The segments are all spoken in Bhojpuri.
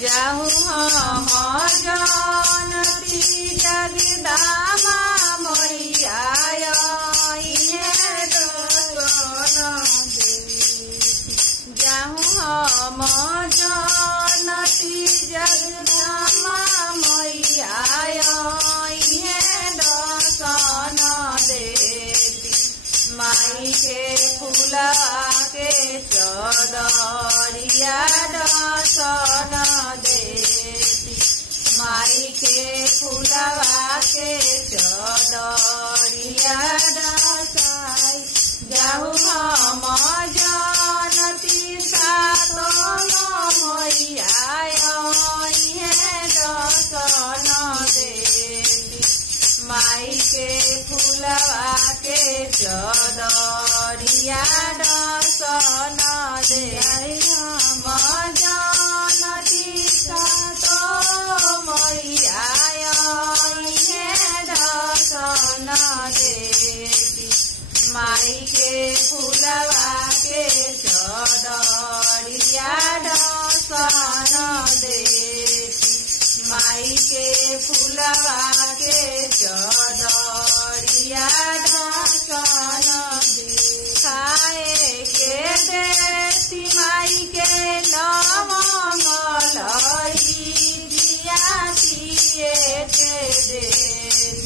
जाहु हम जानती जगदम्बा मैया जाहु हम जानती जगदम्बा मैया दर्शन देती माई के फूला के चदरिया दर्शन देती माई के फूलवा के चदरिया दर्शाई जाहु हम जानती सातो मैया दर्शन देती माई के फूलवा के चदरिया दर्शन दे हम जानती सातो मैया दर्शन देती माई के फूलवा के चदरिया दर्शन देती माई के फूलवा के चदरिया दर्शन खाए के देती माई के लवंगलइया पिए के देती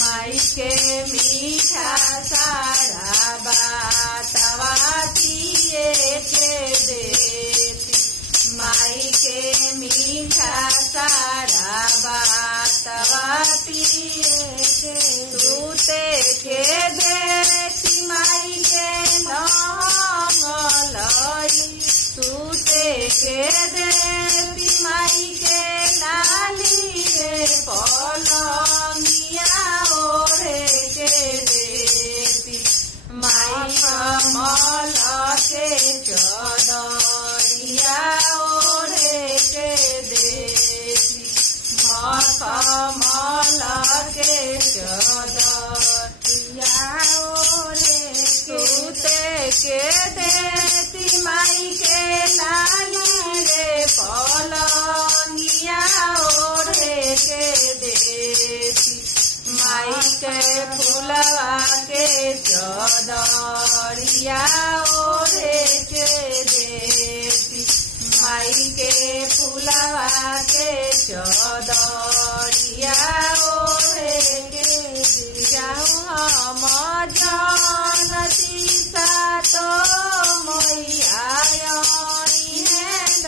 माई के मीठा सारा बातवा पिए के देती माई के मीठा सारा बातवा पिए के सूते के देती माई के लवंगलई सूते के देती माई के लाली रे पलंगिया ओढ़े के देती माई कमल के चदरिया ओढ़े के देती कमल के चदरिया ओढ़े सूते के देती माई के लाली रे पलंगिया ओढ़े के देती माई के फूलवा के चदरिया ओढ़े के देती माई के फूलवा के चदरिया ओढ़े के जाहु हम जानती सातो मैया